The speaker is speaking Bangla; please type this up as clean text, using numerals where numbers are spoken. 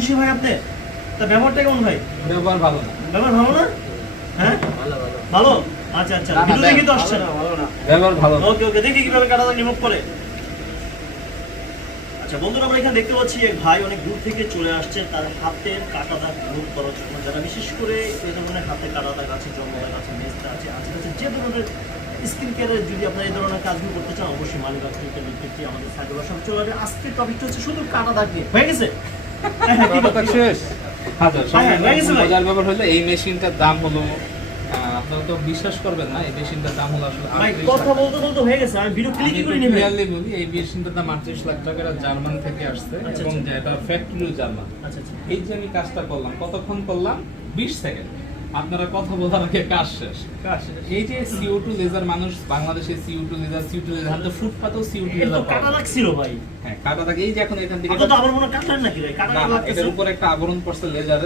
খুশি ভাই আপনি? তা ব্যবহারটা কেমন ভাই? ব্যবহার ভালো না। ব্যবহার ভালো না? হ্যাঁ? ভালো? আচ্ছা আচ্ছা। না, না, ভিডিও দেখি তো আসছেন। ব্যবহার ভালো না। ওকে ওকে, দেখি কিভাবে কাটা দাগ রিমুভ করে। আচ্ছা বন্ধুরা, আমরা এখানে দেখতে পাচ্ছি এক ভাই অনেক দূর থেকে চলে আসছে তার হাতের কাটা দাগ রিমুভ করার জন্য। যারা বিশেষ করে এই ধরনের হাতে কাটা দাগ আছে, জন্ম দাগ আছে, মেস্তা আছে, আজকাল যে ধরনের স্কিন কেয়ারের যদি আপনারা এই ধরনের কাজগুলো করতে চান, অবশ্যই মালিবাগ ক্লিনিকের লিখতে আমাদের সাইকেলের সাথে চলে আসবে। আজকের টপিকটা হচ্ছে শুধু কাটা দাগ নিয়ে। হয়ে গেছে? কাটা দাগ শেষ? হাজার হয়ে গেছে ভাই। মজার ব্যাপার হলো এই মেশিনটার দাম হলো আপনারা তো বিশ্বাস করবেন না, এই মেশিনটার দাম হলো আসলে ভাই 38 কথা লাখ। বলতে বলতে হয়ে গেছে, আমি ভিডিও ক্লিক করে নিই ভাই। ক্লিয়ারলি বলি, এই মেশিনটার দাম 38 লাখ টাকা, এটা জার্মান থেকে আসছে আচ্ছা, এবং আচ্ছা। এটা ফ্যাক্টরিও জার্মান। আচ্ছা আচ্ছা। এই যে আমি কাজটা করলাম, কতক্ষণ করলাম? 20 সেকেন্ড। আপনারা কথা বলার আগে কাজ শেষ। এই যে CO2 লেজার, মানুষ বাংলাদেশে CO2 লেজার হাতে ফুটপাতেও CO2 এটা তো লেজার কাটা দাগ ছিল ভাই। হ্যাঁ, কাটা থাকে এই যে এখন এখান থেকে আপনার তো আবার মনে হয় কাটলেন নাকি ভাই? কাটা না, দাগ না, লাগতেছে। এটার উপর একটা আবরণ পড়ছে লেজারে।